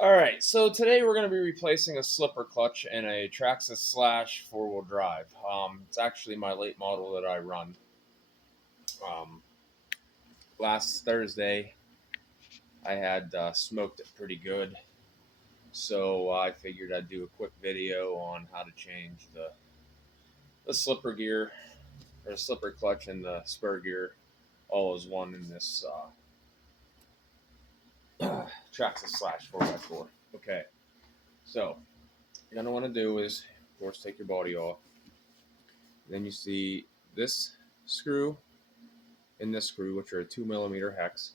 All right, so today we're going to be replacing a slipper clutch in a Traxxas slash four-wheel drive. It's actually my late model that I run. Um, Last Thursday, I had smoked it pretty good, so I figured I'd do a quick video on how to change the slipper gear or slipper clutch and the spur gear all as one in this Traxxas slash 4x4. Okay, so what you're going to want to do is, of course, take your body off. Then you see this screw and this screw, which are a 2mm hex.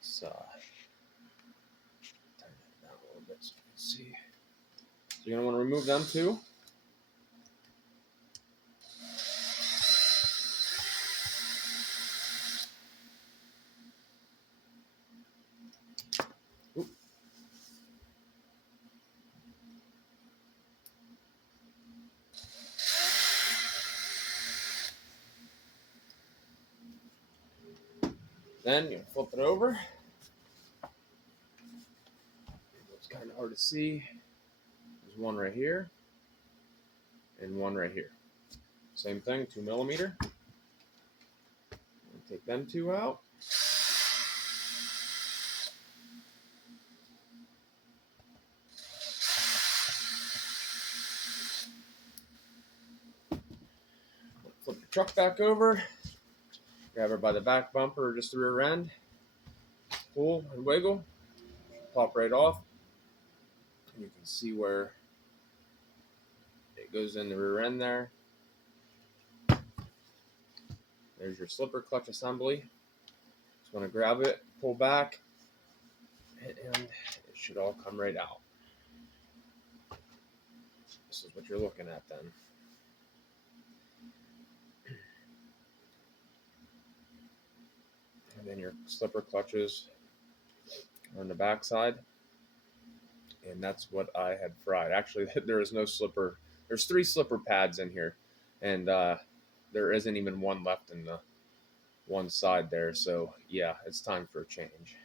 So turn that down a little bit so you can see. So you're gonna want to remove them too. Oop. Then you flip it over. It's kind of hard to see. There's one right here and one right here. Same thing, 2mm. Take them two out. Flip the truck back over. Grab her by the back bumper or just the rear end. Pull and wiggle. Pop right off. And you can see where it goes in the rear end there. There's your slipper clutch assembly. Just want to grab it, pull back, and it should all come right out. This is what you're looking at then. And then your slipper clutches are on the back side. And that's what I had fried. Actually, there is no slipper. There's 3 slipper pads in here. And there isn't even one left in the one side there. So, yeah, it's time for a change.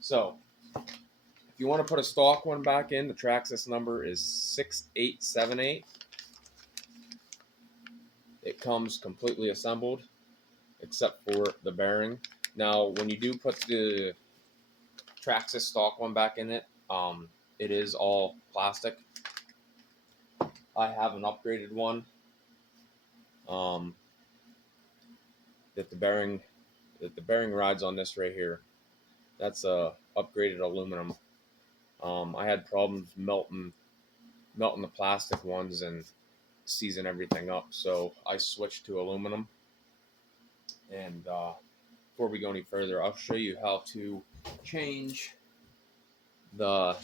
So, if you want to put a stock one back in, the Traxxas number is 6878. It comes completely assembled except for the bearing. Now, when you do put the Traxxas stock one back in it, it is all plastic. I have an upgraded one that the bearing rides on this right here. That's upgraded aluminum. I had problems melting the plastic ones and seizing everything up, so I switched to aluminum. And before we go any further, I'll show you how to change the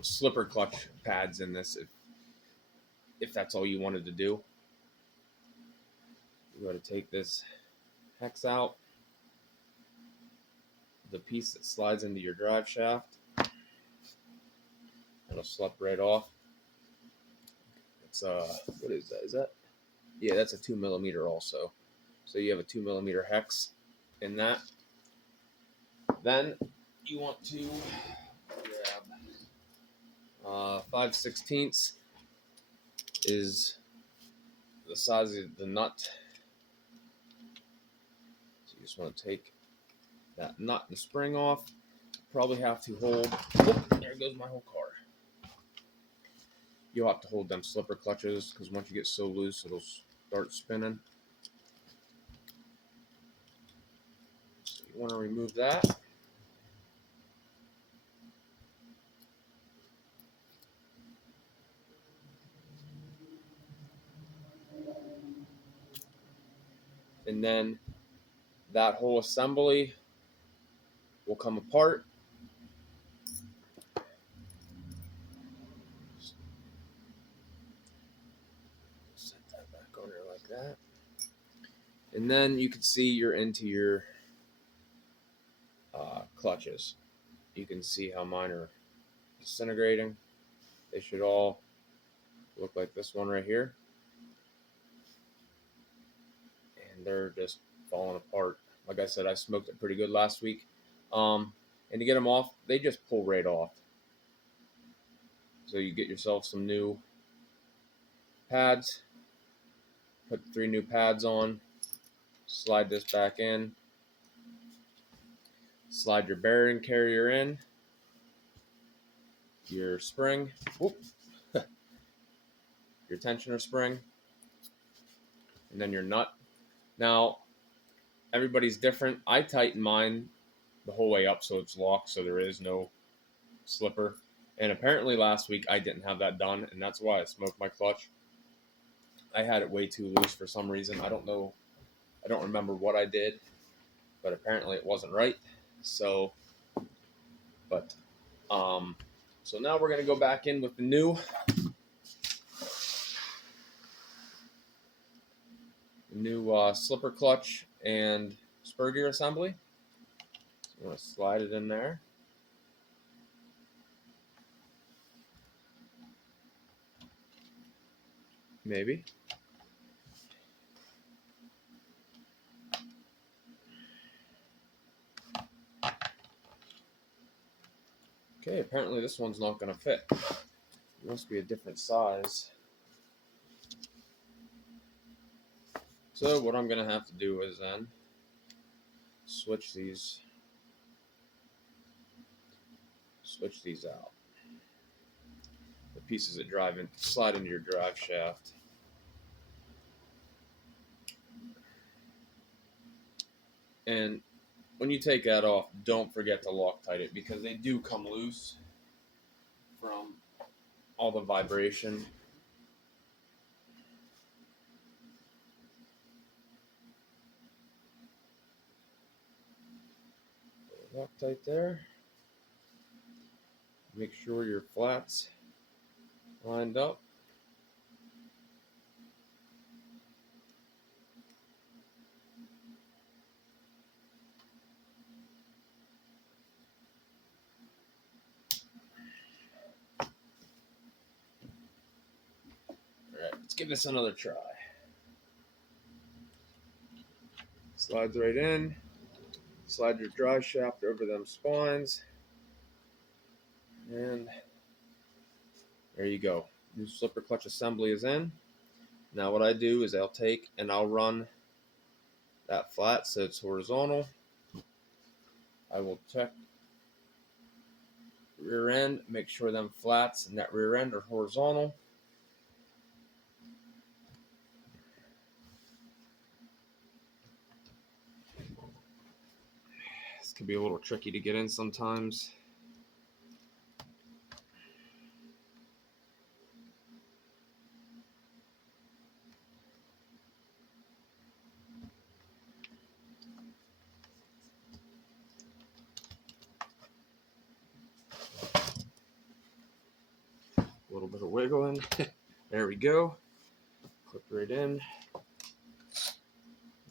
slipper clutch pads in this if that's all you wanted to do. You got to take this hex out, the piece that slides into your drive shaft. It'll slip right off. It's what is that? Is that? Yeah, that's a 2mm also. So you have a 2mm hex in that. Then you want to grab 5/16 is the size of the nut. So you just want to take that nut and spring off. Probably have to hold. Oh, there goes my whole car. You'll have to hold them slipper clutches because once you get so loose, it'll start spinning. So you want to remove that. And then that whole assembly will come apart. Set that back on there like that. And then you can see you're into your clutches. You can see how mine are disintegrating. They should all look like this one right here. And they're just falling apart. Like I said, I smoked it pretty good last week. And to get them off, they just pull right off. So you get yourself some new pads, put 3 new pads on, slide this back in, slide your bearing carrier in, your spring, your tensioner spring, and then your nut. Now, everybody's different. I tighten mine the whole way up so it's locked, so there is no slipper. And apparently last week I didn't have that done, and that's why I smoked my clutch. I had it way too loose for some reason. I don't know. I don't remember what I did, but apparently it wasn't right. So now we're gonna go back in with the new slipper clutch and spur gear assembly. So I'm gonna slide it in there. Maybe. Okay, apparently this one's not going to fit. It must be a different size. So what I'm going to have to do is then switch these out. The pieces that slide into your drive shaft. And when you take that off, don't forget to Loctite it, because they do come loose from all the vibration. Loctite there. Make sure your flats lined up. Alright, let's give this another try. Slides right in. Slide your drive shaft over them spines. And there you go. New slipper clutch assembly is in. Now what I do is I'll take and I'll run that flat so it's horizontal. I will check rear end, make sure them flats and that rear end are horizontal. This can be a little tricky to get in sometimes. A little bit of wiggling. There we go. Clip right in.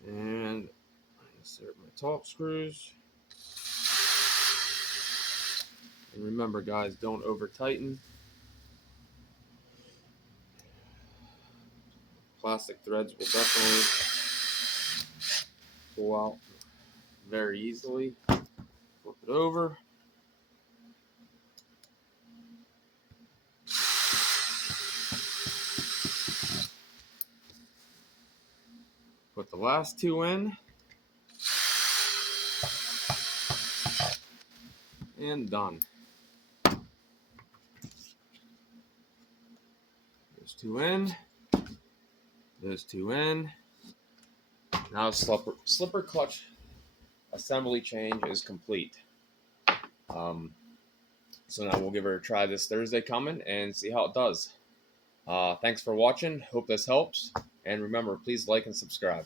And insert my top screws. And remember, guys, don't over tighten. Plastic threads will definitely pull out very easily. Flip it over. Put the last 2 in. And done. Those 2 in. Those 2 in. Now slipper clutch assembly change is complete. So now we'll give her a try this Thursday coming and see how it does. Thanks for watching. Hope this helps. And remember, please like and subscribe.